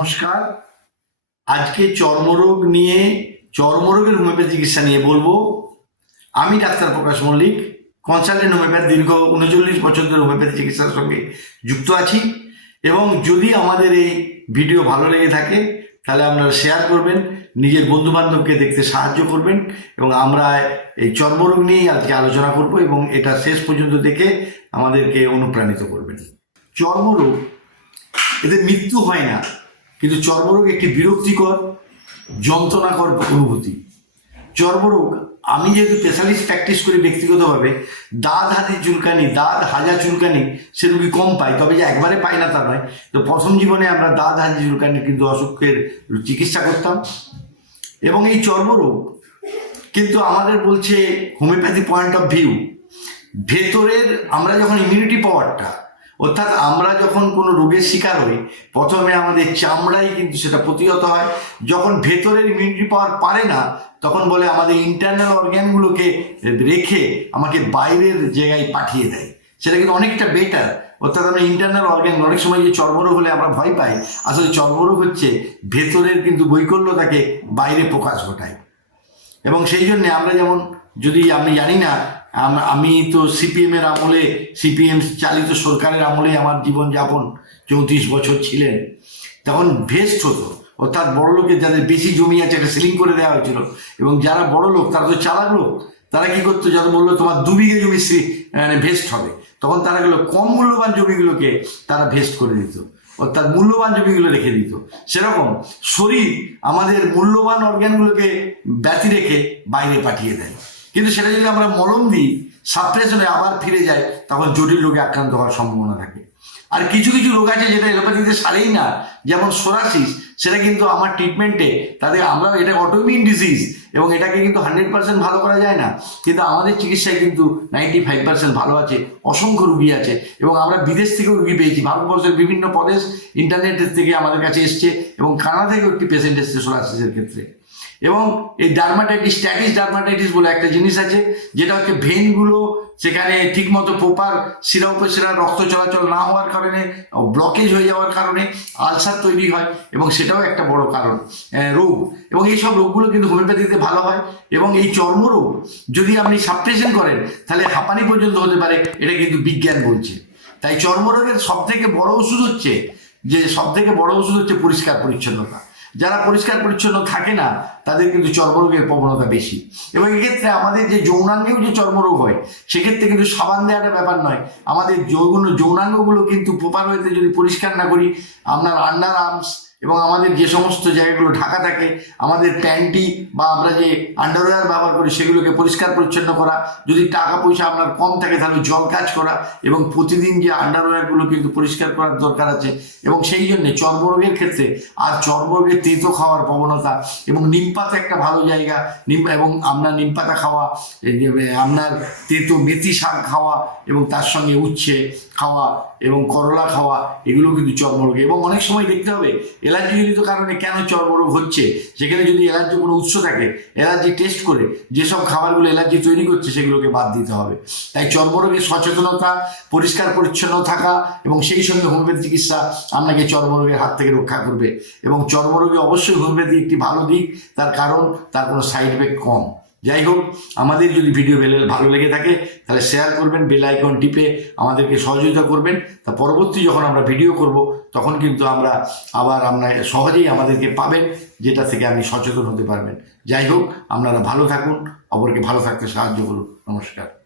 নমস্কার। আজকে চর্মরোগ নিয়ে, চর্মরোগের হোমিওপ্যাথি চিকিৎসা নিয়ে বলব। আমি doctor Prakash Mallik, consultant homeopath দীর্ঘ উনচল্লিশ বছর ধরে হোমিওপ্যাথি চিকিৎসার সঙ্গে যুক্ত আছি। এবং যদি আমাদের এই ভিডিও ভালো লেগে থাকে, তাহলে আপনারা শেয়ার করবেন, নিজের বন্ধু বান্ধবকে দেখতে সাহায্য করবেন। এবং আমরা এই চর্মরোগ নিয়েই আজকে আলোচনা করব এবং এটা শেষ পর্যন্ত দেখে আমাদেরকে অনুপ্রাণিত করবেন। চর্মরোগ এদের মৃত্যু হয় না। কিন্তু চর্মরোগ একটি বিরক্তিকর, যন্ত্রণাকর অনুভূতি। চর্মরোগ, আমি যেহেতু স্পেশালিস্ট প্র্যাকটিস করি ব্যক্তিগতভাবে, দাঁত হাতে চুলকানি, দাঁত হাজা চুলকানি সে রুগী কম পাই, তবে যে একবারে পাই না তা নয়। তো প্রথম জীবনে আমরা দাঁত হাজি চুলকানি কিন্তু অসুখের চিকিৎসা করতাম। এবং এই চর্মরোগ কিন্তু আমাদের বলছে হোমিওপ্যাথি পয়েন্ট অফ ভিউ ভেতরের আমরা যখন ইমিউনিটি পাওয়ারটা অর্থাৎ আমরা যখন কোনো রোগের শিকার হই, প্রথমে আমাদের চামড়াই কিন্তু সেটা প্রতিহত হয়। যখন ভেতরের ইমিউনিটি পাওয়ার পারে না, তখন বলে আমাদের ইন্টারনাল অর্গ্যানগুলোকে রেখে আমাকে বাইরের জায়গায় পাঠিয়ে দেয়। সেটা কিন্তু অনেকটা বেটার অর্থাৎ আমরা ইন্টারনাল অর্গ্যান অনেক সময় যে চর্মরোগ হলে আমরা ভয় পাই। আসলে চর্মরোগ হচ্ছে ভেতরের কিন্তু বৈকল্যতাকে বাইরে প্রকাশ ঘটায়। এবং সেই জন্য আমরা যেমন, যদি আমি জানি না, আমি তো সিপিএম এর আমলে, সিপিএম চালিত সরকারের আমলে আমার জীবনযাপন চৌত্রিশ বছর ছিলেন। তখন ভেস্ট হতো। অর্থাৎ বড় লোকের যাদের বেশি জমি আছে, একটা সিলিং করে দেওয়া হয়েছিল। এবং যারা বড় লোক, তারা তো চালাক লোক, তারা কি করতো? যারা বলল, তোমার দু বিঘে জমি মানে ভেস্ট হবে। তখন তারা গেলো, কম মূল্যবান জমিগুলোকে তারা ভেস্ট করে দিত। অর্থাৎ মূল্যবান জমিগুলো রেখে দিত। সেরকম শরীর আমাদের মূল্যবান অর্গ্যানগুলোকে ব্যতি রেখে বাইরে পাঠিয়ে দেয়। কিন্তু সেটা যদি আমরা মলম দিই সাপ্রেশনে আবার ফিরে যায়, তখন জটিল রোগে আক্রান্ত হওয়ার সম্ভাবনা থাকে। আর কিছু কিছু রোগ আছে যেটা এলোপ্যাথিতে সারেই না, যেমন সোরাসিস সেটা কিন্তু আমার ট্রিটমেন্টে তাদের আমরা এটা অটোমিন ডিজিজ এবং এটাকে কিন্তু হান্ড্রেড পার্সেন্ট ভালো করা যায় না। কিন্তু আমাদের চিকিৎসায় কিন্তু নাইনটি ফাইভ পার্সেন্ট ভালো আছে, অসংখ্য রুগী আছে এবং আমরা বিদেশ থেকেও রুগী পেয়েছি, ভারতবর্ষের বিভিন্ন প্রদেশ ইন্টারনেটের থেকে আমাদের কাছে এসছে এবং কানাডা থেকেও একটি পেশেন্ট এসছে সোরাসিসের ক্ষেত্রে। এবং এই ডার্মাটাইটিস স্ট্যাটিস ডার্মাটাইটিস বলে একটা জিনিস আছে, যেটা হচ্ছে ভেনগুলো সেখানে ঠিকমতো প্রপার শিরা উপশিরা, রক্ত চলাচল না হওয়ার কারণে ব্লকেজ হয়ে যাওয়ার কারণে আলসার তৈরি হয় এবং সেটাও একটা বড় কারণ রোগ। এবং এই সব রোগগুলো কিন্তু হোমিওপ্যাথিতে ভালো হয় এবং এই চর্মরোগ যদি আপনি সাপ্রেশন করেন, তাহলে হাঁপানি পর্যন্ত হতে পারে, এটা কিন্তু বিজ্ঞান বলছে। তাই চর্মরোগের সব থেকে বড় ওষুধ হচ্ছে যে সব থেকে বড় ওষুধ হচ্ছে পরিষ্কার পরিচ্ছন্নতা। যারা পরিষ্কার পরিচ্ছন্ন থাকে না, তাদের কিন্তু চর্মরোগের প্রবণতা বেশি। এবং এক্ষেত্রে আমাদের যে যৌনাঙ্গেও যে চর্মরোগ হয়, সেক্ষেত্রে কিন্তু সাবান দেওয়াটা ব্যাপার নয়। আমাদের যৌন যৌনাঙ্গগুলো কিন্তু প্রপার হইতে যদি পরিষ্কার না করি, আপনার আন্ডার আর্মস এবং আমাদের যে সমস্ত জায়গাগুলো ঢাকা থাকে, আমাদের প্যান্টি বা আমরা যে আন্ডারওয়্যার ব্যবহার করি, সেগুলোকে পরিষ্কার পরিচ্ছন্ন করা। যদি টাকা পয়সা আপনার কম থাকে, তাহলে জল কাজ করা এবং প্রতিদিন যে আন্ডারওয়্যারগুলো কিন্তু পরিষ্কার করার দরকার আছে। এবং সেই জন্য চর্মরোগের ক্ষেত্রে, আর চর্মরোগের তেতো খাওয়ার প্রবণতা এবং নিমপাতা একটা ভালো জায়গা। নিম এবং আপনার নিমপাতা খাওয়া আপনার তেতো মেথি শাক খাওয়া এবং তার সঙ্গে উচ্ছে খাওয়া এবং করলা খাওয়া, এগুলো কিন্তু চর্মরোগ। এবং অনেক সময় দেখতে হবে অ্যালার্জিজনিত কারণে কেন চর্মরোগ হচ্ছে? সেখানে যদি অ্যালার্জি কোনো উৎস থাকে অ্যালার্জি টেস্ট করে যেসব খাবারগুলো অ্যালার্জি তৈরি করছে সেগুলোকে বাদ দিতে হবে। তাই চর্মরোগের সচেতনতা, পরিষ্কার পরিচ্ছন্ন থাকা এবং সেই সঙ্গে হোমিওপ্যাথি চিকিৎসা আপনাকে চর্মরোগের হাত থেকে রক্ষা করবে। এবং চর্মরোগে অবশ্যই হোমিওপ্যাথি একটি ভালো দিক, তার কারণ তার কোনো সাইড এফেক্ট কম। যাই হোক, আমাদের যদি ভিডিও বেলে ভালো লেগে থাকে, তাহলে শেয়ার করবেন বেল আইকন টিপে আমাদেরকে সহযোগিতা করবেন। তা পরবর্তী যখন আমরা ভিডিও করব, তখন কিন্তু আমরা আবার আপনার সহজেই আমাদেরকে পাবেন, যেটা থেকে আপনি সচেতন হতে পারবেন। যাই হোক, আপনারা ভালো থাকুন, অপরকে ভালো থাকতে সাহায্য করুন। নমস্কার।